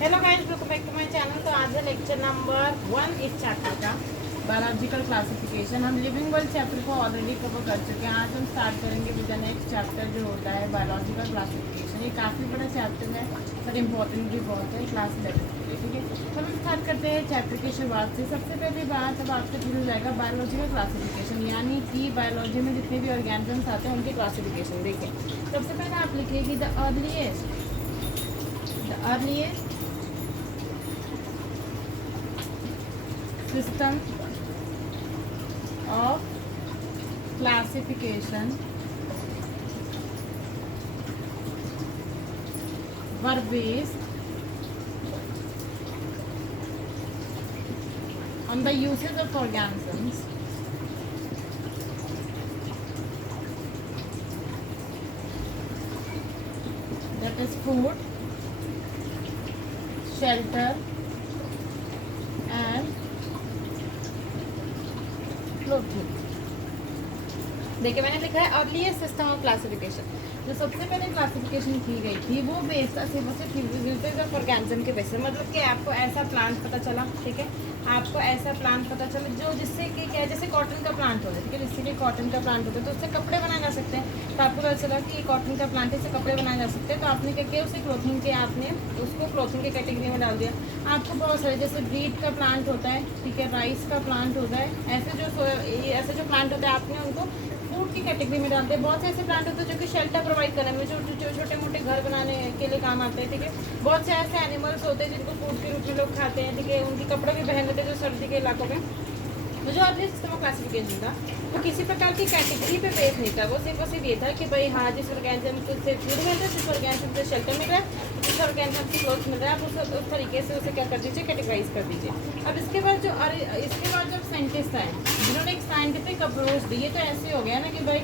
Hello guys, welcome back to my channel. तो आज है लेक्चर नंबर 1 इस चैप्टर का, बायोलॉजिकल क्लासिफिकेशन। हम लिविंग वर्ल्ड चैप्टर को ऑलरेडी कवर कर चुके हैं। आज हम स्टार्ट करेंगे विद द नेक्स्ट चैप्टर जो होता है बायोलॉजिकल क्लासिफिकेशन। ये काफ़ी बड़ा चैप्टर है पर इम्पोर्टेंट भी बहुत है क्लास 11 के लिए, ठीक है। तो हम स्टार्ट करते हैं चैप्टर की शुरुआत से। सबसे पहली बात अब आपसे शुरू हो जाएगा बायोलॉजिकल क्लासिफिकेशन, यानी कि बायोलॉजी में जितने भी ऑर्गेनिजम्स आते हैं उनकी क्लासिफिकेशन। देखिए, सबसे पहले आप लिखिए कि the earliest system of classification were based on the uses of organisms that is food, shelter and clothing। देखिए, मैंने लिखा है अर्लीस्ट सिस्टम ऑफ क्लासिफिकेशन। जो सबसे पहले क्लासिफिकेशन की गई थी वो बेस्ड था सिर्फ और सिर्फ यूजेज ऑफ ऑर्गेनिज्म के बेसिस। मतलब कि आपको ऐसा प्लांट पता चला, ठीक है, आपको ऐसा प्लांट पता चला जो जिससे कि क्या है, जैसे कॉटन का प्लांट होता है, ठीक है, जिससे कि कॉटन का प्लांट होता है तो उससे कपड़े बनाए जा सकते हैं। तो आपको पता चला कि ये कॉटन का प्लांट है, इससे कपड़े बनाए जा सकते हैं। तो आपने क्या किया, उसे क्लोथिंग के आपने उसको क्लोथिंग के कैटेगरी में डाल दिया। आपको बहुत सारे जैसे ब्रीड का प्लांट होता है, ठीक है, राइस का प्लांट होता है, ऐसे जो प्लांट होता है आपने उनको फूड की कैटेगरी में डालते हैं। बहुत से ऐसे प्लांट होते हैं जो कि शेल्टर प्रोवाइड करने में, जो छोटे मोटे घर बनाने के लिए काम आते हैं, ठीक है। बहुत से ऐसे एनिमल्स होते हैं जिनको फूड के रूप में लोग खाते हैं, ठीक है, उनके कपड़े भी पहन लेते हैं जो सर्दी के इलाकों में। तो जो अर्ली सिस्टम ऑफ क्लासिफिकेशन था वो किसी प्रकार की कैटेगरी पे बेस नहीं था। वो सिर्फ ये था कि भाई हाँ, जिस ऑर्गेनिज्म से फूड मिल रहा है, जिस ऑर्गेनिज्म से शेल्टर मिल रहा है, जिस ऑर्गेनिज्म से क्लोथ मिल रहा है, आप उस तरीके से उसे क्या कर दीजिए, कैटेगराइज कर दीजिए। अब इसके बाद जो साइंटिस्ट आए जिन्होंने एक साइंटिफिक अप्रोच दी, ये तो ऐसे हो गया ना कि भाई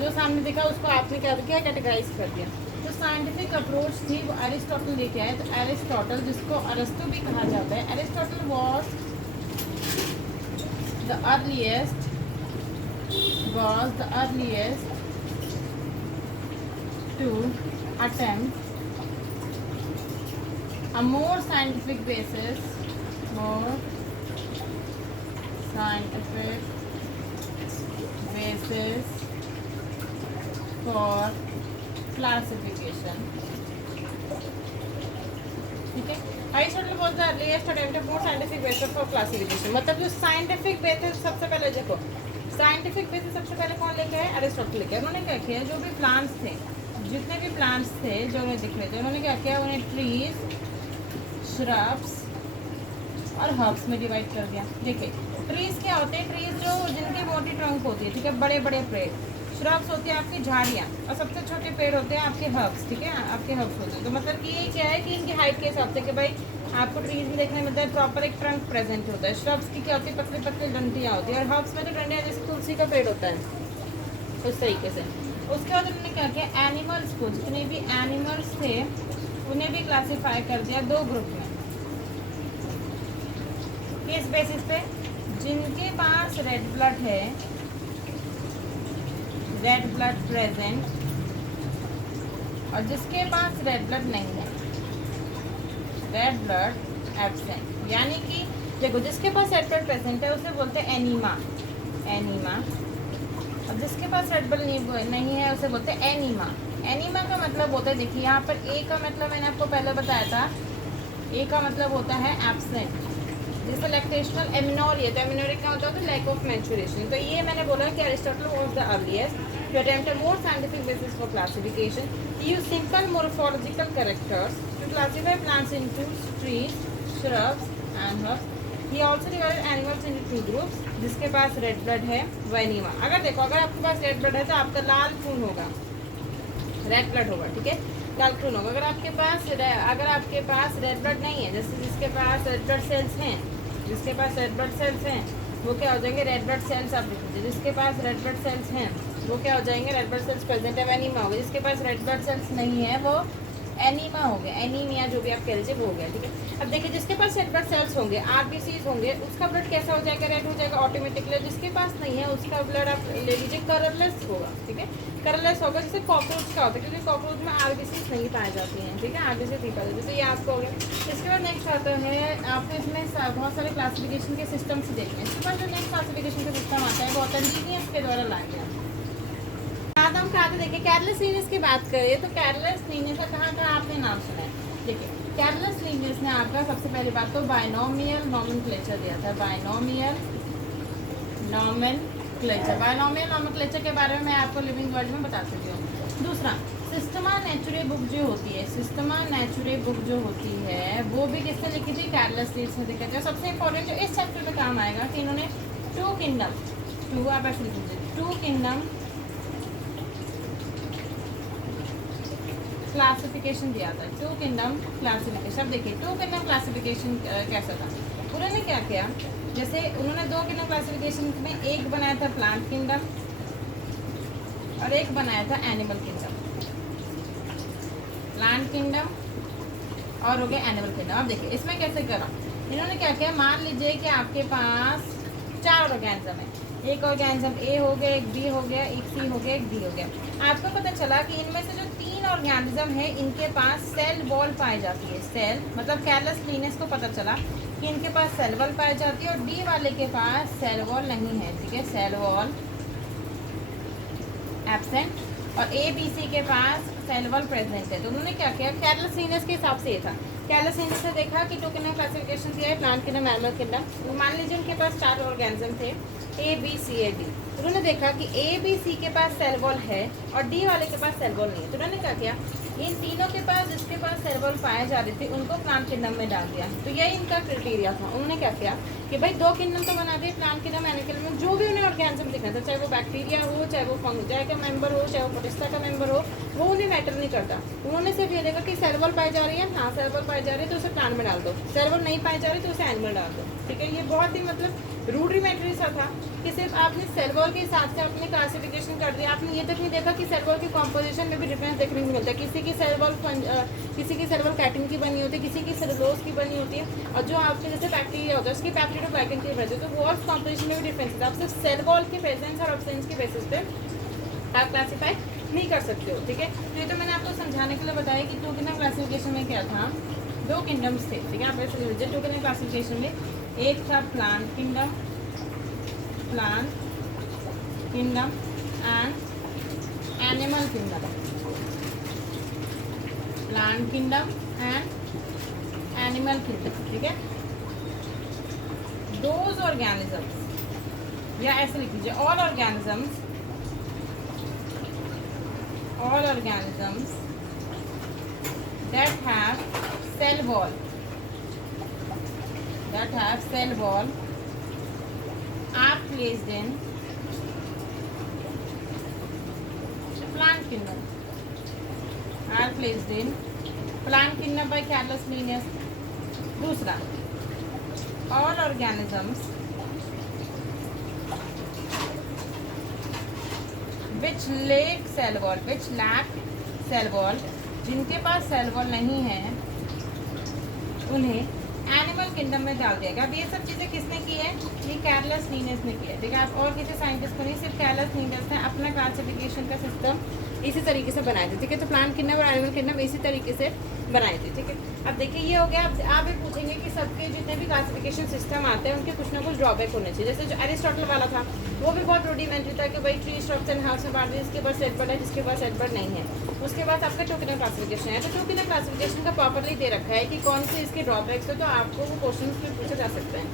जो सामने दिखा उसको आपने क्या किया, कैटेगराइज कर दिया। तो साइंटिफिक अप्रोच थी वो एरिस्टोटल लेके आए। तो एरिस्टोटल, जिसको अरस्तु भी कहा जाता है, Aristotle was the earliest to attempt a more scientific basis for classification, ठीक है। Aristotle was the earliest attempt of more scientific basis for classification. मतलब जो साइंटिफिक बेसिस सबसे पहले देखो, साइंटिफिक बेसिस सबसे पहले कौन लेके आए, एरिस्टोटल लेके। उन्होंने क्या किया, जो भी प्लांट्स थे, जितने भी प्लांट्स थे जो उन्हें दिख रहे थे, उन्होंने क्या किया, उन्हें ट्रीज, श्रब्स और हर्ब्स में डिवाइड कर दिया। देखिए, ट्रीज क्या होते हैं, ट्रीज जो जिनकी मोटी ट्रंक होती है, ठीक है, बड़े बड़े पेड़। श्रब्स होती है आपकी झाड़ियाँ, और सबसे छोटे पेड़ होते हैं आपके हर्ब्स, ठीक है, आपके हर्ब्स होते हैं। तो मतलब कि ये क्या है कि इनकी हाइट के हिसाब से कि भाई आपको ट्रीज में देखने मिलता है प्रॉपर एक ट्रंक प्रेजेंट होता है। श्रब्स की क्या होती है, पतली पतली डंडियाँ होती है, और हर्ब्स में तो डंडियाँ जैसे तुलसी का पेड़ होता है, उस तरीके से। उसके बाद उन्होंने क्या किया, एनिमल्स को, जितने भी एनिमल्स थे उन्हें भी क्लासीफाई कर दिया दो ग्रुप में। किस बेसिस पे, जिनके पास रेड ब्लड है, रेड ब्लड प्रेजेंट, और जिसके पास रेड ब्लड नहीं है, रेड ब्लड एब्सेंट। यानी कि देखो, जिसके पास रेड ब्लड प्रेजेंट है उसे बोलते हैं एनीमा, और जिसके पास रेड ब्लड नहीं है उसे बोलते हैं एनीमा। एनीमा का मतलब होता है, देखिए यहाँ पर ए का मतलब मैंने आपको पहले बताया था, ए का मतलब होता है एब्सेंट। जैसे लैक्टेशनल एमिनोरिया, तो एमिनोरिया क्या होता है, लैक ऑफ मैच्योरेशन। तो ये मैंने बोला कि Aristotle was the earliest to attempt a more scientific basis for classification. He used simple morphological characters to classify plants into trees, shrubs and herbs. He also divided animals into two groups. जिसके पास red blood है वो enema. अगर देखो, अगर आपके पास red blood है तो आपका लाल खून होगा, रेड ब्लड होगा, ठीक है, लाल खून होगा। अगर आपके पास रेड ब्लड नहीं है, जैसे जिसके पास रेड ब्लड सेल्स हैं, जिसके पास रेड ब्लड सेल्स हैं वो क्या हो जाएंगे, रेड ब्लड सेल्स आप लिख लीजिए। जिसके पास रेड ब्लड सेल्स हैं वो क्या हो जाएंगे, रेड ब्लड सेल्स प्रेजेंट है, एनीमा होगा। जिसके पास रेड ब्लड सेल्स नहीं है वो एनीमा हो गया, एनीमिया जो भी आप कह लीजिए वो हो गया, ठीक है। अब देखिए जिसके पास रेड ब्लड सेल्स होंगे, आरबीसीज होंगे, उसका ब्लड कैसा हो जाएगा, रेड हो जाएगा ऑटोमेटिकली। जिसके पास नहीं है उसका ब्लड आप ले लीजिए कलरलेस होगा, ठीक है, कलरलेस होगा। जैसे कॉकरोच का होता है, क्योंकि कॉकरोच में आरबीसीज नहीं पाई जाती हैं, ठीक है, आरबीसीज नहीं पाई जाती, तो ये आपको हो गया। इसके बाद नेक्स्ट आता है, आपको इसमें बहुत सारे क्लासिफिकेशन के सिस्टम से देखने हैं। इसके बाद जो नेक्स्ट क्लासिफिकेशन का सिस्टम आता है वो होता है लीनियस के द्वारा लाए गया। हम कहा था, देखिए कैरलेस लीनियस की बात करें तो कैरलेस लीनियस का कहाँ आपने नाम सुना है। देखिए कैरलेस लीनियस ने आपका सबसे पहली बात तो बायनोमियल नॉमेनक्लेचर दिया था, बायनोमियल नॉमेनक्लेचर के बारे में मैं आपको लिविंग वर्ड में बता सकती हूँ। दूसरा सिस्टमा नेचुरे बुक जो होती है, सिस्टमा नेचुरे बुक जो होती है वो भी किसने लिखी थी, कैरलेस लीनियस ने लिखा था। सबसे इंपॉर्टेंट जो इस चैप्टर में काम आएगा कि इन्होंने टू किंगडम, टू आप ऐसे लिख लीजिए, टू किंगडम क्लासिफिकेशन दिया था, टू किंगडम क्लासिफिकेशन। अब देखिए टू किंगडम क्लासिफिकेशन कैसा था, उन्होंने क्या किया, जैसे उन्होंने दो किंगडम क्लासिफिकेशन में एक बनाया था प्लांट किंगडम और एक बनाया था एनिमल किंगडम, प्लांट किंगडम और हो गया एनिमल किंगडम। अब देखिए इसमें कैसे करा, इन्होंने क्या किया, मान लीजिए कि आपके पास 4 ऑर्गेनिज्म है, एक ऑर्गेनिज्म ए हो गया, एक बी हो गया, एक सी हो गया, एक डी हो गया। आपको पता चला कि इनमें से जो 3 ऑर्गेनिज्म है इनके पास सेल वॉल पाई जाती है, सेल मतलब कैरलेस लीनियस को पता चला कि इनके पास सेल वॉल पाई जाती है और डी वाले के पास सेल वॉल नहीं है, ठीक है, सेल वॉल एब्सेंट, और ए बी सी के पास सेल वॉल प्रेजेंट है। तो उन्होंने क्या किया, कैरलेस लीनियस के हिसाब से ये था, कैरलेस लीनियस ने देखा कि टू किंगडम क्लासिफिकेशन दिया है, प्लांट किंगडम, एनिमल किंगडम। मान लीजिए उनके पास 4 ऑर्गेनिज्म थे, A B C A D. उन्होंने देखा कि ए बी सी के पास सेल वॉल है और डी वाले के पास सेल वॉल नहीं है। तो उन्होंने क्या किया, इन तीनों के पास जिसके पास सेल वॉल पाए जा रहे थे उनको प्लांट किंगडम में डाल दिया। तो यही इनका क्राइटेरिया था। उन्होंने क्या किया कि भाई 2 किंगडम तो बना दिए, प्लांट किंगडम, एनिमल किंगडम, जो भी उन्हें ऑर्गेनिज्म दिखना था, चाहे वो बैक्टीरिया हो, चाहे वो फंगजाई का मेंबर हो, चाहे वो पोटेस्टा का मेंबर हो, वो उन्हें मैटर नहीं करता। उन्होंने सिर्फ ये देखा कि सेल वॉल पाई जा रही है, हाँ सेल वॉल पाई जा रही है तो उसे प्लांट में डाल दो, सेल वॉल नहीं पाई जा रही तो उसे एनिमल डाल दो, ठीक है। ये बहुत ही मतलब रूडिमेंटरी सा था कि सिर्फ आपने सेल वॉल के हिसाब से अपने क्लासिफिकेशन कर दिया। आपने ये तक नहीं देखा कि सेल वॉल की कॉम्पोजिशन में भी डिफरेंस देखने को मिलता है, किसी की सेल वॉल कैटिन की बनी होती है, किसी की सेलुलोज की बनी होती है, और जो आपके जैसे बैक्टीरिया होता है उसकी पैप्टिडोग्लाइकन की बनी होती है। तो वॉल कॉम्पोजिशन में भी डिफरेंस है। आप सिर्फ सेल वॉल के प्रेजेंस और एब्सेंस के बेसिस पे आप क्लासीफाई नहीं कर सकते हो, ठीक है। तो ये तो मैंने आपको समझाने के लिए बताया कि टू किंगडम क्लासिफिकेशन में क्या था, 2 किंगडम्स थे, ठीक है। आप ऐसे लीजिए, टू किंगडम क्लासिफिकेशन में एक था plant kingdom and animal kingdom, plant kingdom and animal kingdom, ठीक है। दोज ऑर्गेनिजम्स, या ऐसे लिख लीजिए, all organisms that have cell wall are placed in plant kingdom by careless Linnaeus. दूसरा, all organisms which lack cell wall, जिनके पास cell wall नहीं है उन्हें एनिमल किंगडम में डाल दिया गया। अब ये सब चीज़ें किसने की है, ये कैरलेस लीनियस ने की है, ठीक है। आप और किसी साइंटिस्ट को नहीं, सिर्फ कैरलेस लीनियस ने अपना क्लासिफिकेशन का सिस्टम इसी तरीके से बनाए थे, ठीक है। तो प्लांट किंगडम और एनिमल किंगडम इसी तरीके से बनाए थे, ठीक है। अब देखिए ये हो गया। अब आप ये पूछेंगे कि सबके जितने भी क्लासिफिकेशन सिस्टम आते हैं उनके कुछ ना कुछ ड्रॉबैक होने चाहिए। जैसे जो एरिस्टोटल वाला था वो भी बहुत रूडिमेंटरी था कि भाई 3 स्ट्रक्चर्स एंड हाउस में बांट दिए, इसके पास सेटबर्ड है, जिसके पास सेटबर्ड नहीं है। उसके बाद आपका टू किंगडम क्लासिफिकेशन है, तो टू किंगडम क्लासिफिकेशन का प्रॉपरली दे रखा है कि कौन से इसके ड्रॉबैक्स है, तो आपको वो क्वेश्चन भी पूछे जा सकते हैं।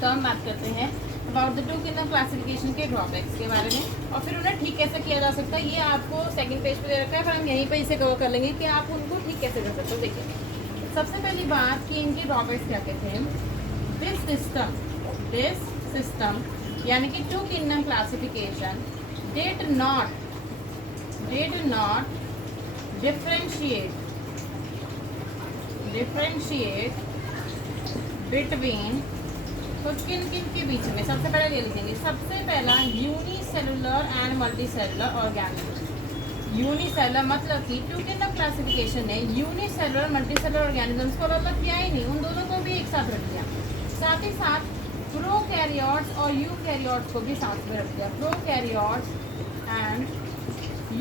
तो हम बात करते हैं about the two kingdom classification के ड्रॉबैक्स के बारे में, और फिर उन्हें ठीक कैसे किया जा सकता है। ये आपको सेकंड पेज पे दे रखा है, पर हम यहीं पे इसे कवर कर लेंगे कि आप उनको ठीक कैसे कर सकते हो। देखिए सबसे पहली बात कि इनके ड्रॉबैक्स क्या कहते हैं। दिस सिस्टम यानी कि two kingdom classification did not differentiate between, तो किन के बीच में सबसे पहले ले लिखेंगे। सबसे पहला unicellular and multicellular organism, unicellular मतलब कि टू किंगडम क्लासिफिकेशन है, यूनिसेलुलर मल्टीसेलुलर ऑर्गेनिजम्स को अलग किया ही नहीं, उन दोनों को भी एक साथ रख दिया। साथ ही साथ प्रोकैरियोट्स और यूकैरियोट्स को भी साथ में रख दिया। प्रोकैरियोट्स एंड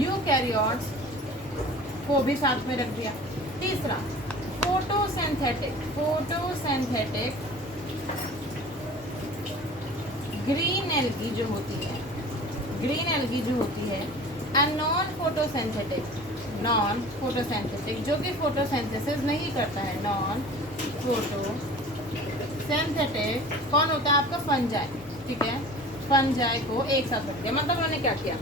यूकैरियोट्स को भी साथ में रख दिया। तीसरा फोटोसिंथेटिक ग्रीन एल्गी जो होती है, एंड नॉन फोटोसिंथेटिक जो कि फोटोसिंथेसिस नहीं करता है। नॉन फोटोसिंथेटिक कौन होता है आपका? फंजाई, ठीक है। फंजाई को एक साथ रख दिया। मतलब उन्होंने क्या किया,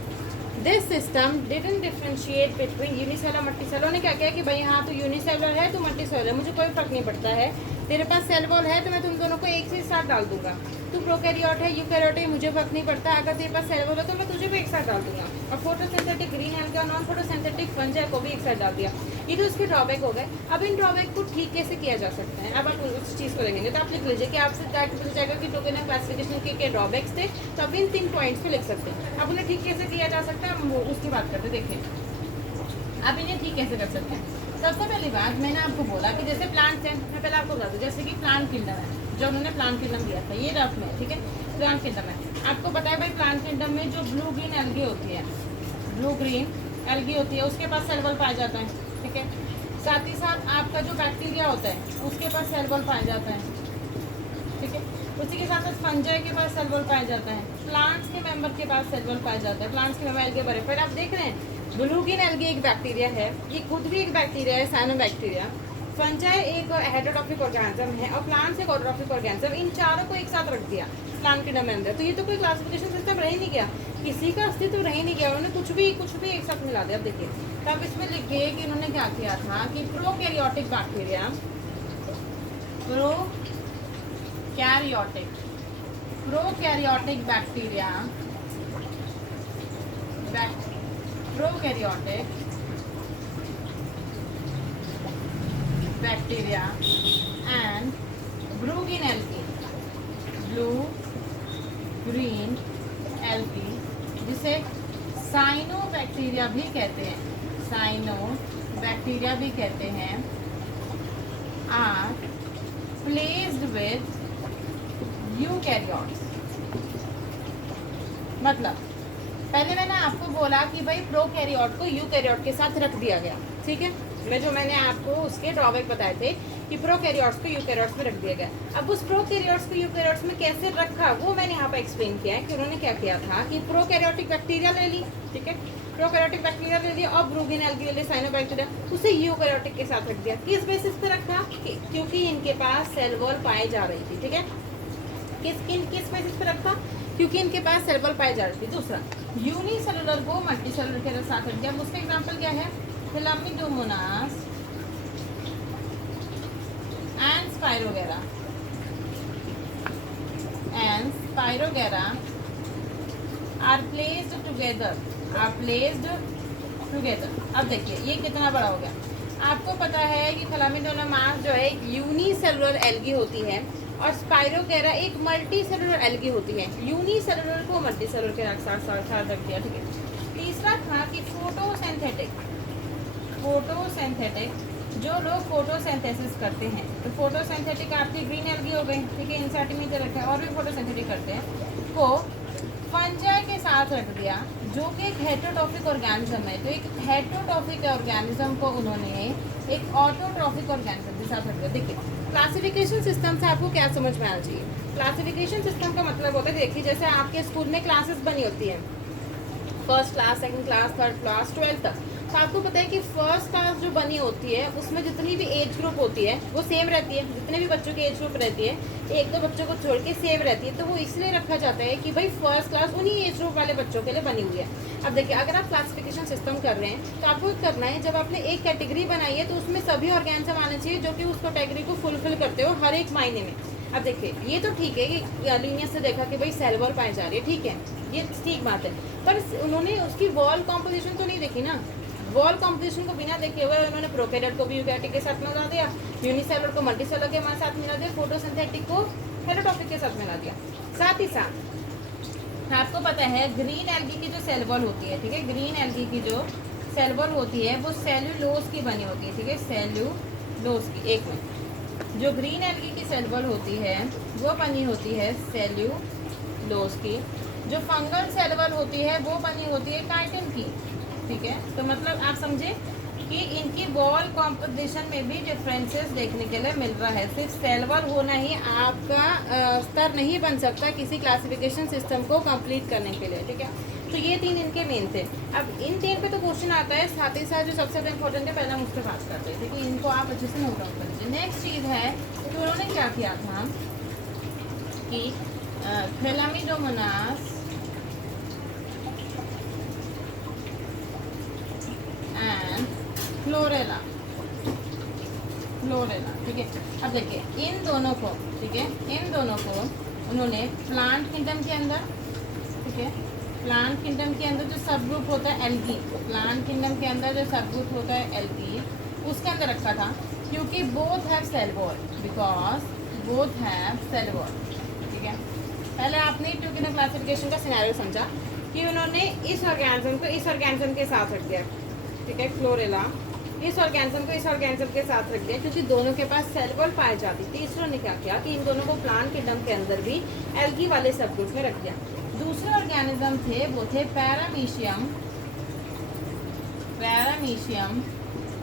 this system didn't differentiate between unicellular multicellular. ने क्या किया कि भाई हाँ, तो यूनिसेलुलर है, तो मल्टीसेलुलर है, मुझे कोई फर्क नहीं पड़ता है। तेरे पास सेल वॉल है तो मैं तुम दोनों को एक से साथ डाल दूंगा। तू प्रोकैरियोट है, यूकैरियोट है, मुझे फर्क नहीं पड़ता। अगर तेरे पास सेल वॉल है तो मैं तुझे भी एक साथ डाल दूंगा। और फोटोसिंथेटिक ग्रीन एल्गी और नॉन फोटोसिंथेटिक फंजाई को भी एक साथ डाल दिया। ये तो उसके ड्रॉबैक हो गए। अब इन ड्रॉबैक को ठीक कैसे किया जा सकता है, अब आप उस चीज़ को देखेंगे तो आप लिख लीजिए कि आपसे डायरेक्ट मिल जाएगा कि टोकन क्लासिफिकेशन के ड्रॉबैक्स थे, तो आप इन 3 पॉइंट्स को लिख सकते हैं। अब उन्हें ठीक कैसे किया जा सकता है, हम उसकी बात करते देखिए। अब इन्हें ठीक कैसे कर सकते हैं? सबसे पहली बात मैंने आपको बोला कि जैसे प्लांट्स हैं, मैं पहले आपको बता दूँ, जैसे कि प्लांट किंगडम है, जो उन्होंने प्लांट किंगडम दिया था, ये रफ में, ठीक है। प्लांट किंगडम है, आपको पता है भाई प्लांट किंगडम में जो ब्लू ग्रीन एल्गी होती है, उसके पास सेल वॉल पाया जाता है, ठीक है। साथ ही साथ आपका जो बैक्टीरिया होता है उसके पास सेल वॉल पाया जाता है, ठीक है। उसी के साथ साथ फंजाई के पास सेल वॉल पाया जाता है, प्लांट्स के मेंबर के पास सेल वॉल पाया जाता है, प्लांट्स के मेंबर एल्गे बड़े। फिर आप देख रहे हैं ब्लू ग्रीन एल्गी एक बैक्टीरिया है, ये खुद भी एक बैक्टीरिया है, साइनोबैक्टीरिया। फंजाई एक हेटेरोट्रॉफिक ऑर्गेनिज्म है और प्लांट्स एक ऑटोट्रॉफिक ऑर्गेनिज्म। इन चारों को एक साथ रख दिया प्लांट किंगडम में अंदर, तो ये तो कोई क्लासिफिकेशन सिस्टम रह ही नहीं गया, किसी का अस्तित्व रह ही नहीं गया। उन्होंने कुछ भी एक साथ मिला दिया। अब देखिए, तो आप इसमें लिखिए कि उन्होंने क्या किया था कि prokaryotic bacteria and blue green algae जिसे साइनोबैक्टीरिया भी कहते हैं, आर प्लेस्ड विद यूकैरियोट्स। मतलब पहले मैंने आपको बोला कि भाई प्रोकैरियोट को यूकैरियोट के साथ रख दिया गया, ठीक है। मैंने आपको उसके ड्रॉबैक बताए थे कि प्रोकैरियोट्स को यूकैरियोट्स में रख दिया गया। अब उस प्रोकैरियोट्स को यूकैरियोट्स में कैसे रखा वो मैंने यहाँ पर एक्सप्लेन किया है कि उन्होंने क्या किया था कि प्रोकैरियोटिक बैक्टीरिया ले ली, ठीक है, प्रोकैरियोटिक बैक्टीरिया ले लिया और ब्लू ग्रीन एल्गी ले ली, साइनोबैक्टीरिया, उसे यूकैरियोटिक के साथ रख दिया। किस बेसिस पे रखा? क्योंकि इनके पास सेल वॉल पाई जा रही थी, ठीक है। किस बेसिस पे रखा? क्योंकि इनके पास सेल वॉल पाई जा रही थी। दूसरा, यूनिसेलुलर को मल्टीसेलुलर के साथ रख दिया। उसका एग्जाम्पल क्या है? फिलामिडोमोनास एंड स्पाइरोगेरा आर प्लेस्ड टुगेदर। अब देखिए ये कितना बड़ा हो गया। आपको पता है कि फिलामिडोमोनास जो है यूनिसेलुलर एल्गी होती है और स्पाइरोगेरा एक मल्टी सेलुलर एल्गी होती है। यूनिसेलुलर को मल्टी सेलुलर के साथ रख दिया, ठीक है। तीसरा था कि फोटोसिंथेटिक जो लोग फोटोसिंथेसिस करते हैं, तो फोटोसिंथेटिक आपकी ग्रीन एल्गी हो गई, ठीक है, इन सेंटीमीटर रखे और भी फोटोसिंथेटिक करते हैं, को फंजाई के साथ रख दिया जो कि एक हेटेरोट्रॉफिक ऑर्गेनिज्म है। तो एक हेटेरोट्रॉफिक ऑर्गेनिज्म को उन्होंने एक ऑटोट्रॉफिक ऑर्गेनिज्म के साथ रख दिया। देखिए क्लासिफिकेशन सिस्टम से आपको क्या समझ में आना चाहिए। क्लासिफिकेशन सिस्टम का मतलब होता है, देखिए जैसे आपके स्कूल में क्लासेस बनी होती हैं, first class, second class, third class, 12th तक। तो आपको पता है कि फर्स्ट क्लास जो बनी होती है उसमें जितनी भी एज ग्रुप होती है वो सेम रहती है, जितने भी बच्चों की एज ग्रुप रहती है एक दो बच्चों को छोड़ के सेम रहती है। तो वो इसलिए रखा जाता है कि भाई फर्स्ट क्लास उन्हीं एज ग्रुप वाले बच्चों के लिए बनी हुई है। अब देखिए अगर आप क्लासिफिकेशन सिस्टम कर रहे हैं तो आपको करना है, जब आपने एक कैटेगरी बनाई है तो उसमें सभी ऑर्गेनिज्म आने चाहिए जो कि उस कैटेगरी को फुलफिल करते हो हर एक मायने में। अब देखिए ये तो ठीक है कि लीनियर से देखा कि भाई सेल वॉल पाई जा रही है, ठीक है, ये ठीक बात है, पर उन्होंने उसकी वॉल कॉम्पोजिशन तो नहीं देखी ना। वॉल कॉम्पोजिशन को बिना देखे हुए उन्होंने प्रोकैरियोट को भी यूकैरियोटिक के साथ मिला दिया, यूनिसेलुलर को मल्टीसेलुलर के साथ मिला दिया, फोटोसिंथेटिक को हेटेरोट्रॉफिक के साथ मिला दिया। साथ ही साथ आपको पता है ग्रीन एल्गी की जो सेल वॉल होती है, ठीक है, ग्रीन एल्गी की जो सेल वॉल होती है वो सेल्यूलोज की बनी होती है, ठीक है, सेल्यूलोज की। एक मिनट, जो ग्रीन एल्गी की सेल वॉल होती है वो बनी होती है सेल्यूलोज की, जो फंगल सेल वॉल होती है वो बनी होती है काइटिन की, ठीक है। तो मतलब आप समझे कि इनकी वॉल कॉम्पोजिशन में भी डिफरेंसेस देखने के लिए मिल रहा है। सिर्फ सेल वॉल होना ही आपका स्तर नहीं बन सकता किसी क्लासिफिकेशन सिस्टम को कंप्लीट करने के लिए, ठीक है। तो ये 3 इनके मेन थे। अब इन 3 पे तो क्वेश्चन आता है, साथ ही साथ जो सबसे ज़्यादा इंपॉर्टेंट है पहले हम उससे बात करते हैं, ठीक है। इनको आप अच्छे से नोट डाउन कर लीजिए। नेक्स्ट चीज़ है कि उन्होंने क्या किया था कि थैलामिडोमोनास एंड फ्लोरेला, ठीक है। अब देखिए इन दोनों को, ठीक है, इन दोनों को उन्होंने प्लांट किंगडम के अंदर, ठीक है, प्लांट किंगडम के अंदर जो सब ग्रुप होता है एल्गी, प्लांट किंगडम के अंदर जो सब ग्रुप होता है एल्गी, उसके अंदर रखा था, क्योंकि both have cell wall, because both have cell wall, ठीक है। पहले आपने ट्यूकिनो क्लासिफिकेशन का सिनेरियो समझा कि उन्होंने इस ऑर्गेनिज्म को इस ऑर्गेनिज्म के साथ रख दिया, ठीक है, फ्लोरेला इस ऑर्गेनिज्म को इस ऑर्गेनिज्म के साथ रख दिया क्योंकि दोनों के पास सेल वॉल पाई जाती थी। तीसरों ने क्या किया कि इन दोनों को प्लांट किंगडम के अंदर भी एल्गी वाले सब ग्रुप में रख दिया। दूसरे ऑर्गेनिज्म थे वो थे पैरामीशियम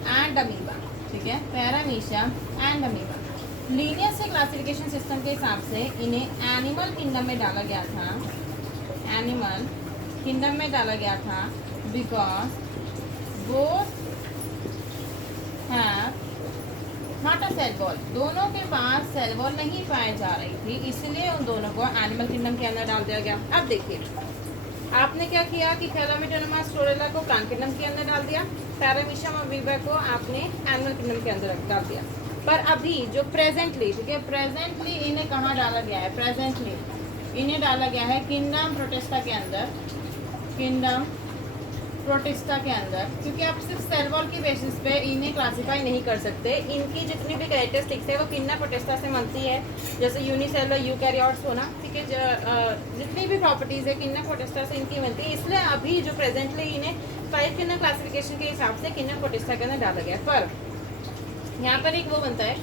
एंड अमीबा, ठीक है, पैरामीशियम एंड अमीबा। लीनियर से क्लासिफिकेशन सिस्टम के हिसाब से इन्हें एनिमल किंगडम में डाला गया था, एनिमल किंगडम में डाला गया था, because both have not a cell wall, दोनों के पास सेल वॉल नहीं पाई जा रही थी, इसलिए उन दोनों को एनिमल किंगडम के अंदर डाल दिया गया। अब देखिए आपने क्या किया कि थैलामिडोमोनास फ्लोरेला को प्लांट किंगडम के अंदर डाल दिया, पैरामीशियम अमीबा को आपने एनिमल किंगडम के अंदर डाल दिया। पर अभी जो प्रेजेंटली, ठीक है, प्रेजेंटली इन्हें कहाँ डाला गया है, प्रेजेंटली इन्हें डाला गया है किंगडम प्रोटिस्टा के अंदर, किंगडम प्रोटिस्टा के अंदर, क्योंकि आप सिर्फ सेल वॉल की बेसिस पे इन्हें क्लासिफाई नहीं कर सकते। इनकी जितनी भी कैरेक्टरिस्टिक्स है वो किंगडम प्रोटिस्टा से बनती है, जैसे यूनिसेलुलर यूकैरियोट्स होना, ठीक है, जितनी भी प्रॉपर्टीज़ है किंगडम प्रोटिस्टा से इनकी बनती है। इसलिए अभी जो प्रेजेंटली इन्हें 5 किंगडम क्लासिफिकेशन के हिसाब से किंगडम प्रोटिस्टा के अंदर डाला गया। पर यहाँ पर एक वो बनता है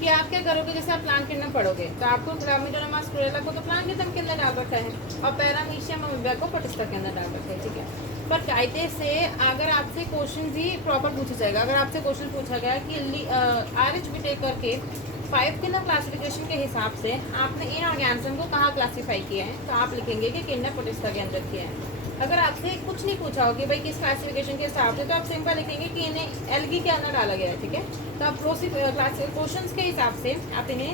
कि आप क्या करोगे, जैसे आप प्लांट किंगडम पढ़ोगे तो आपको थैलामिडोमोनास फ्लोरेला को तो प्लांट किंगडम के अंदर डाल रखा है और पैरामीशियम अमीबा को प्रोटिस्टा के अंदर डाल रखा है, ठीक है। पर कायदे से अगर आपसे क्वेश्चन भी प्रॉपर पूछा जाएगा, अगर आपसे क्वेश्चन पूछा गया कि आरएच विटेकर के 5 किंगडम क्लासिफिकेशन के हिसाब से आपने इन ऑर्गेनिज्म को कहाँ क्लासीफाई किया है, तो आप लिखेंगे कि किंगडम प्रोटिस्टा के अंदर किया है। अगर आपसे कुछ नहीं पूछा हो कि भाई किस क्लासिफिकेशन के हिसाब से, तो आप सिंपल लिखेंगे कि इन्हें एल्गी के अंदर डाला गया है, ठीक है। तो आप क्वेश्चंस के हिसाब से आप इन्हें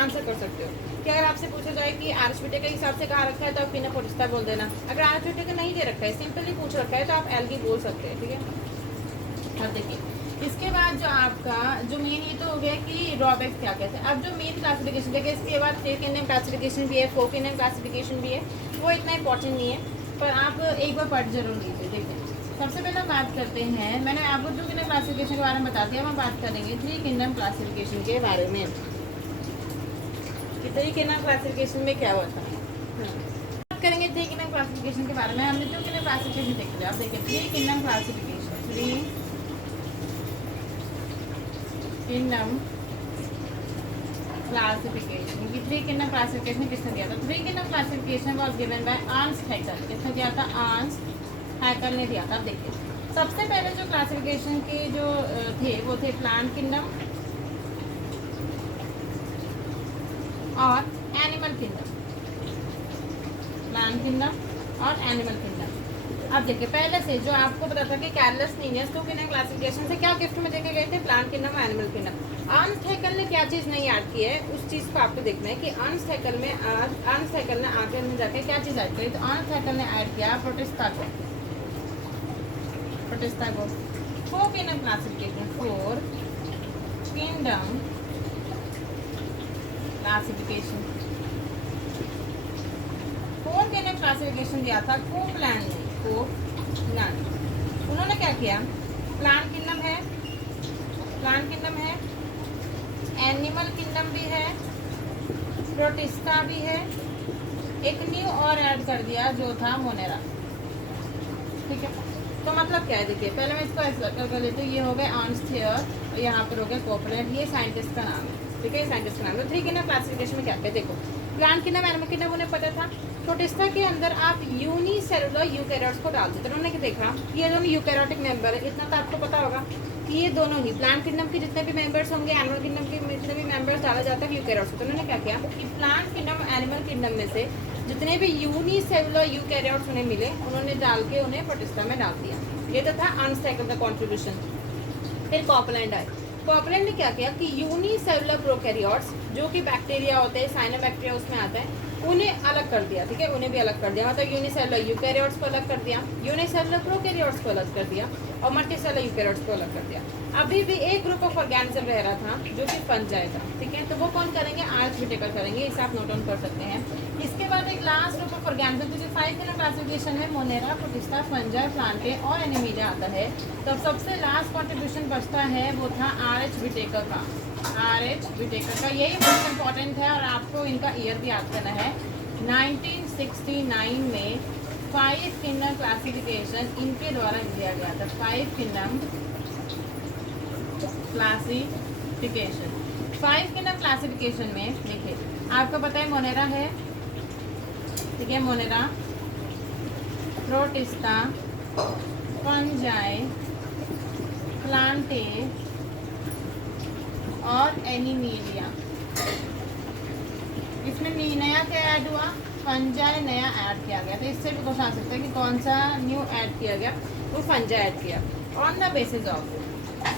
आंसर कर सकते हो कि अगर आपसे पूछा जाए कि आरएच विटेकर के हिसाब से कहाँ रखा है तो आप किंगडम प्रोटिस्टा बोल देना। अगर आरएच विटेकर नहीं दे रखा है, सिंपली पूछ रखा है, तो आप एल्गी बोल सकते हैं, ठीक है। अब देखिए इसके बाद जो आपका जो मेन ये तो हो गया कि ड्रॉबैक्स क्या कहते हैं। अब जो मेन क्लासिफिकेशन देखिए, इसके बाद 3 किंगडम क्लासिफिकेशन भी है, 4 किंगडम क्लासिफिकेशन भी है, वो इतना इंपॉर्टेंट नहीं है, पर आप एक बार पढ़ जरूर लीजिए। देखिए सबसे पहले बात करते हैं, मैंने आपको 2 किंगडम क्लासिफिकेशन के बारे में बता दिया, हम बात करेंगे 3 किंगडम क्लासिफिकेशन के बारे में कि 3 किंगडम क्लासिफिकेशन में क्या हुआ था। बात करेंगे 3 किंगडम क्लासिफिकेशन के बारे में। हमने 2 किंगडम क्लासिफिकेशन देख लिया। आप देखिए 3 किंगडम क्लासिफिकेशन, 3 किंगडम क्लासिफिकेशन की 3 किंगडम क्लासिफिकेशन किसने दिया था? 3 kingdom classification was given by Ernst Hückel. किसने दिया था? अर्नस्ट हैकेल ने दिया था। देखिए सबसे पहले जो क्लासिफिकेशन के जो थे वो थे प्लांट किंगडम और एनिमल किंगडम, प्लांट किंगडम और एनिमल किंगडम। अब देखिए पहले से जो आपको पता था कि कैरलस लीनियस 2 किंगडम क्लासिफिकेशन से क्या गिफ्ट में देखे गए थे? प्लांट किंगडम और एनिमल किंगडम। अर्नस्ट हैकेल ने क्या चीज़ नहीं ऐड की है, उस चीज़ को आपको देखना है कि अर्नस्ट हैकेल ने आगे में जाके क्या चीज़ ऐड करी। तो अर्नस्ट हैकेल ने ऐड किया प्रोटिस्टा को 4 kingdom classification, 4 kingdom classification, 4 kingdom classification दिया था कोपलैंड ने। कोपलैंड उन्होंने क्या किया? प्लांट किंगडम है, एनिमल किंगडम भी है, प्रोटिस्टा भी है, एक न्यू और ऐड कर दिया जो था मोनेरा, ठीक है। तो मतलब क्या है, देखिए पहले मैं इसको ऐसा कर लेती हूँ। ये हो गए ऑनस्थियर और यहाँ पर हो गया कोपलेट। ये साइंटिस्ट का नाम है, ठीक है, साइंटिस्ट का नाम है। 3 किंगडम क्लासिफिकेशन में क्या है, देखो प्लांट किंगडम, एनिमल किंगडम उन्हें पता था। प्रोटिस्टा के अंदर आप यूनिसेलुलर यूकैरियोट्स को डाल देते, उन्होंने क्या देखा, ये दोनों यूकैरियोटिक मेंबर है, इतना तो आपको पता होगा कि ये दोनों ही प्लांट किंगडम के जितने भी मेंबर्स होंगे, एनिमल किंगडम के जितने भी मेंबर्स डाला जाता है यूकैरियोट्स। तो उन्होंने क्या किया कि प्लांट किंगडम एनिमल किंगडम में से जितने भी यूनिसेलुलर यूकैरियोट्स उन्हें मिले, उन्होंने डाल के उन्हें प्रोटिस्टा में डाल दिया। ये तो था अनस्टैक का कॉन्ट्रीब्यूशन। फिर कॉपलैंड आए। कॉपलैंड ने क्या किया कि यूनिसेलुलर प्रोकैरियोट्स जो कि बैक्टीरिया होते हैं, साइनोबैक्टीरिया उसमें आता है, उन्हें अलग कर दिया, ठीक है, उन्हें भी अलग कर दिया। मतलब यूनिसेलुलर यूकैरियोट्स को अलग कर दिया, यूनिसेलुलर प्रोकैरियोट्स को अलग कर दिया और मल्टीसेलुलर यूकैरियोट्स को अलग कर दिया। अभी भी एक ग्रुप ऑफ ऑर्गेनिज्म रह रहा था जो कि फंजाई था, ठीक है, तो वो कौन करेंगे, आर्च विटेकर करेंगे, इसे आप नोट डाउन कर सकते हैं। इसके बाद एक लास्ट ग्रुप ऑफ ऑर्गेनिज्म जो 5 किंगडम क्लासिफिकेशन है, मोनेरा, प्रोटिस्टा, फंजाई, प्लांटे और एनिमिलिया आता है। तो सबसे लास्ट कॉन्ट्रीब्यूशन बचता है वो था आर्च विटेकर का। आर्च विटेकर का यही बहुत इंपॉर्टेंट है और आपको इनका ईयर भी याद करना है। 1969 में 5 किंगडम क्लासिफिकेशन इनके द्वारा दिया गया था। 5 किंगडम क्लासिफिकेशन। 5 किंगडम क्लासिफिकेशन में देखिए आपको पता है मोनेरा है, ठीक है, मोनेरा, प्रोटिस्टा, फंजाई, प्लांटे और एनिमिलिया। इसमें नया क्या ऐड हुआ, फंजाई नया ऐड किया गया। तो इससे भी क्वेश्चन आ सकता है कि कौन सा न्यू ऐड किया गया, वो फंजाई ऐड किया। ऑन द बेसिस ऑफ,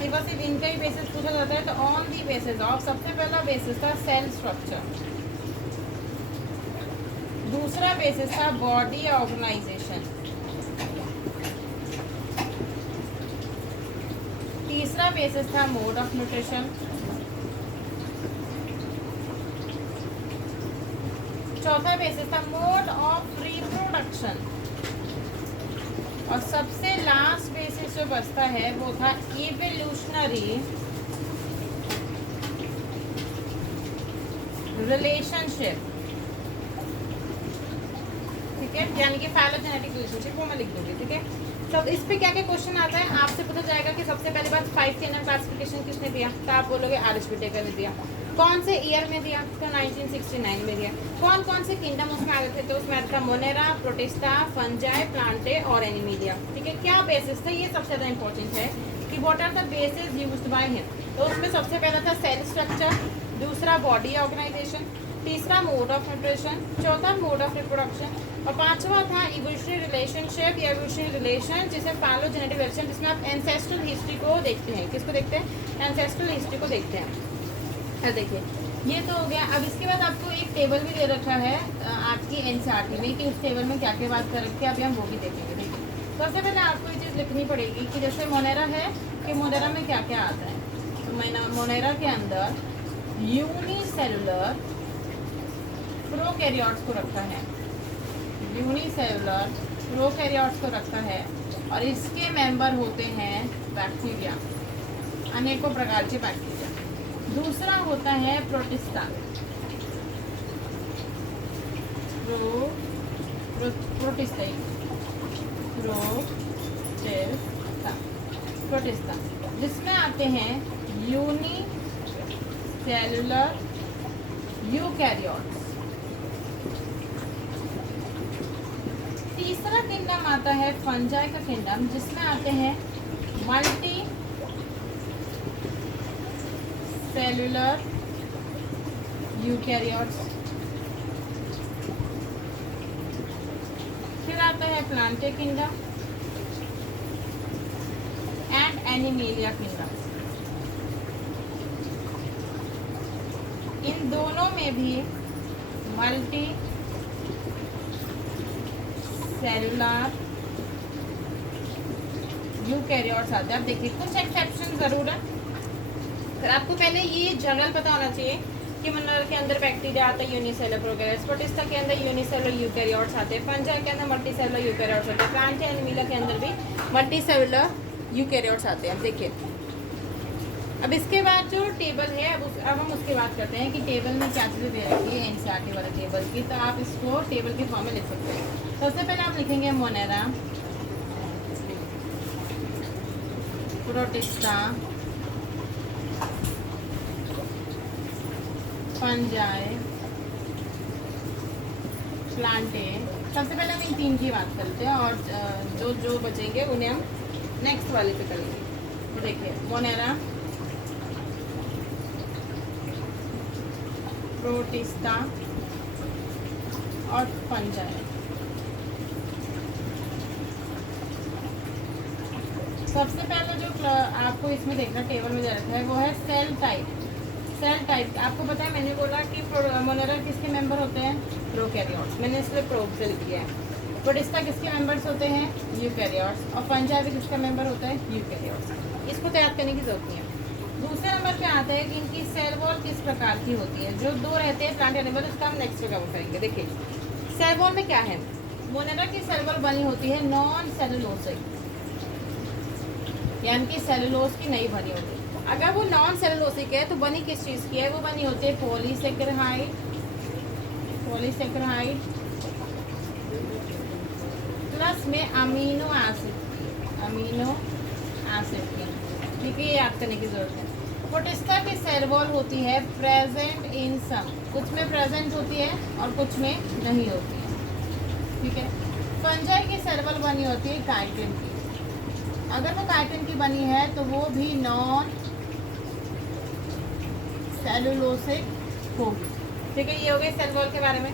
सिर्फ इनका ही बेसिस पूछा जाता है, तो ऑन दी बेसिस ऑफ सबसे पहला बेसिस था सेल स्ट्रक्चर, दूसरा बेसिस था बॉडी ऑर्गेनाइजेशन, तीसरा बेसिस था मोड ऑफ न्यूट्रिशन, चौथा बेसिस था मोड ऑफ रिप्रोडक्शन और सबसे लास्ट बेसिस जो बचता है वो था इवोल्यूशनरी रिलेशनशिप, ठीक है, यानी कि फाइलोजेनेटिक रिलेशनशिप, वो मैं लिख दूंगी, ठीक है। सब इस पे क्या क्या क्वेश्चन आता है आपसे पता जाएगा कि सबसे पहली बात 5 किंगडम क्लासिफिकेशन किसने दिया, तो आप बोलोगे आर्च विटेकर ने दिया। कौन से ईयर में दिया, तो 1969 में दिया। कौन कौन से किंगडम उसमें आए थे, तो उसमें था मोनेरा, प्रोटिस्टा, फंजाई, प्लांटे और एनिमिलिया, ठीक है। क्या बेसिस था, ये सबसे ज़्यादा इंपॉर्टेंट है कि what are the basis used by him. तो उसमें सबसे पहला था सेल स्ट्रक्चर, दूसरा बॉडी ऑर्गेनाइजेशन, तीसरा मोड ऑफ न्यूट्रिशन, चौथा मोड ऑफ रिप्रोडक्शन और पांचवा था इवोल्यूशनरी रिलेशनशिप या इवोल्यूशनरी रिलेशन, जिसे फाइलोजेनेटिक रिलेशन, जिसमें आप एंसेस्ट्रल हिस्ट्री को देखते हैं। किसको देखते हैं, एंसेस्ट्रल हिस्ट्री को देखते हैं। देखिए ये तो हो गया। अब इसके बाद आपको एक टेबल भी दे रखा है आपकी एनसीईआरटी में कि उस टेबल में क्या क्या बात कर रखी है, अभी हम वो भी देखेंगे। देखिए सबसे पहले आपको ये चीज़ लिखनी पड़ेगी कि जैसे मोनेरा है कि मोनेरा में क्या क्या आता है। तो मोनेरा के अंदर यूनिसेलुलर प्रोकैरियोट्स को रखा है, यूनिसेलुलर प्रोकैरियोट्स को रखा है और इसके मेंबर होते हैं बैक्टीरिया, अनेकों प्रकार के बैक्टीरिया। दूसरा होता है प्रोटिस्टा, प्रोटिस्टा जिसमें आते हैं यूनिसेलुलर यूकैरियोट्स। तीसरा किंगडम आता है फंजाई का किंगडम, जिसमें आते हैं मल्टी सेलुलर यूकैरियोट्स। फिर आता है plantae kingdom and animalia kingdom. इन दोनों में भी मल्टी सेलुलर यूकैरियोट्स आते हैं। अब देखिए कुछ एक्सेप्शन जरूर है, फिर आपको पहले ये जनरल पता होना चाहिए कि मोनेरा के अंदर बैक्टीरिया आता है यूनिसेलुलर प्रोकैरियोट्स, प्रोटिस्टा के अंदर यूनिसेलुलर यूकैरियोट्स आते हैं, फंजाई के अंदर मल्टीसेलुलर यूकैरियोट्स आते हैं, प्लांटे एनिमिलिया के अंदर भी मल्टीसेलुलर यूकैरियोट्स आते हैं। देखिए अब इसके बाद जो टेबल है अब हम उसकी बात करते हैं कि टेबल में क्या चीज़ें दे रखी है एनसीईआरटी वाले टेबल की। तो आप इसको टेबल के फॉर्म में लिख सकते हैं। सबसे पहले आप लिखेंगे मोनेरा, प्रोटिस्टा, फंजाई, प्लांटे। सबसे पहले हम इन 3 की बात करते हैं और जो जो बचेंगे उन्हें हम नेक्स्ट वाले पे करेंगे। तो देखिए मोनेरा, प्रोटिस्टा और फंजाई। सबसे पहले जो आपको इसमें देखना टेबल में दे रखा है वो है सेल टाइप। सेल टाइप आपको पता है, मैंने बोला कि मोनेरा किसके मेंबर होते हैं, प्रोकैरियोट्स। मैंने इसलिए प्रोब से लिख दिया है। प्रोटिस्टा किसके मेंबर्स होते हैं, यूकैरियोट्स। और फंजाई भी किसका मेंबर होता है, यूकैरियोट्स। इसको तो याद करने की जरूरत नहीं है। दूसरे नंबर पे आता है कि इनकी सेल वॉल किस प्रकार की होती है। जो 2 रहते हैं प्लांट एनिमल, उसका हम नेक्स्ट कवर करेंगे। देखिए सेल वॉल में क्या है, मोनेरा की सेल वॉल बनी होती है नॉन सेलुलोसिक, यानी कि सेलुलोज की नहीं बनी होती। अगर वो नॉन सेलुलोसिक है तो बनी किस चीज़ की है, वो बनी होती है पॉलीसेकेराइड, पॉलीसेकेराइड प्लस में अमीनो एसिड, अमीनो एसिड की। ठीक है, ये याद करने की जरूरत है। प्रोटिस्टा की सेल वॉल होती है प्रेजेंट इन सम, कुछ में प्रेजेंट होती है और कुछ में नहीं होती है। ठीक है, फंजाई की सेल वॉल बनी होती है काइटिन की। अगर वो काइटिन की बनी है तो वो भी नॉन सेलुलोसिक होगी। ठीक है, ये हो गए सेल वॉल के बारे में।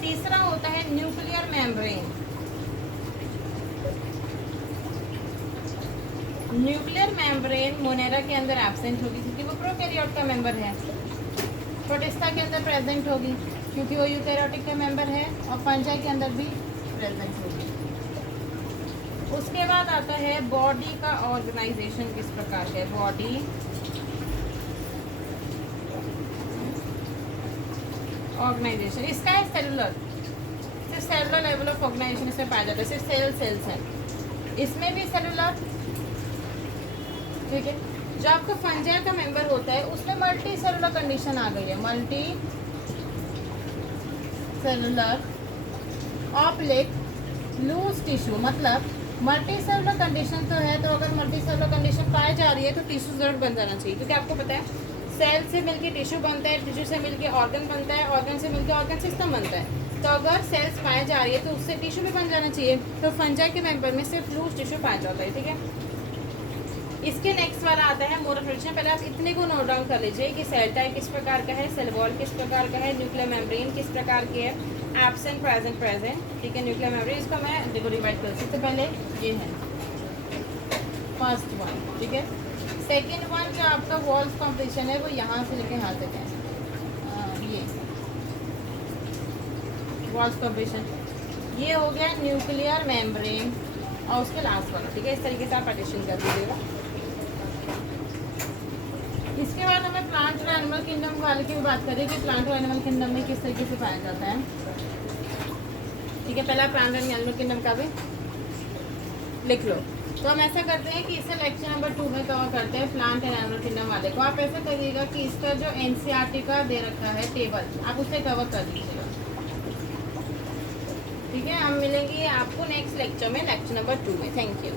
तीसरा होता है nuclear membrane. Nuclear membrane Monera के अंदर एब्सेंट होगी क्योंकि वो प्रोकैरियोट का मेंबर है। प्रोटिस्टा के अंदर प्रेजेंट होगी क्योंकि वो यूकैरियोटिक का मेंबर है। और फंजाई के अंदर भी प्रेजेंट होगी। उसके बाद आता है बॉडी का ऑर्गेनाइजेशन किस प्रकार है। बॉडी ऑर्गेनाइजेशन इसका है सेलुलर, सिर्फ सेलुलर लेवल ऑफ ऑर्गेनाइजेशन इसमें पाया जाता है, सिर्फ सेल्स हैं। इसमें भी सेलुलर। ठीक है, जो आपका फंजाई का मेंबर होता है उसमें मल्टी सेलुलर कंडीशन आ गई है। Multicellular oblique loose tissue, मतलब मल्टी सेलुलर कंडीशन तो है, तो अगर मल्टी सेलुलर कंडीशन पाई जा रही है तो टिश्यू जरूर बन जाना चाहिए। क्योंकि आपको पता है सेल से मिलके टिश्यू बनता है, टिश्यू से मिलके ऑर्गन बनता है, ऑर्गन से मिलके ऑर्गन सिस्टम बनता है। तो अगर सेल्स पाई जा रही है तो उससे टिश्यू भी बन जाना चाहिए। तो फंजाई के मेंबर में सिर्फ लूज टिश्यू पाया जाता है। ठीक है, इसके नेक्स्ट वाला आता है मोड ऑफ रिएक्शन। पहले आप इतने को नोट डाउन कर लीजिए कि सेल टाइप किस प्रकार का है, सेल वॉल किस प्रकार का है, न्यूक्लियर मेम्ब्रेन किस प्रकार की है, एब्सेंट प्रेजेंट प्रेजेंट। ठीक है, न्यूक्लियर मेम्ब्रेन इसको मैं देखो डिवाइड कर सकते। पहले ये है फर्स्ट वन। ठीक है, सेकेंड वन जो आपका वॉल्स कॉम्पिटिशन है वो यहाँ से लेके यहाँ तक है। ये वॉल्स कॉम्पिटिशन ये हो गया न्यूक्लियर मेम्ब्रेन और उसके लास्ट वाला। ठीक है, इस तरीके से आप पार्टीशन कर दीजिएगा। इसके बाद हमें प्लांट और एनिमल किंगडम वाले की बात करें कि प्लांट और एनिमल किंगडम में किस तरीके से पाया जाता है। ठीक है, पहला प्लांट एंड एनिमल किंगडम का भी लिख लो। तो हम ऐसा करते हैं कि इसे लेक्चर नंबर 2 में कवर करते हैं प्लांट एंड एनिमल किंगडम वाले को। आप ऐसा करिएगा कि इसका जो एनसीईआरटी का दे रखा है टेबल, आप उसे कवर कर लीजिएगा। ठीक है, हम मिलेंगे आपको नेक्स्ट लेक्चर में, लेक्चर नंबर 2 में। Thank you.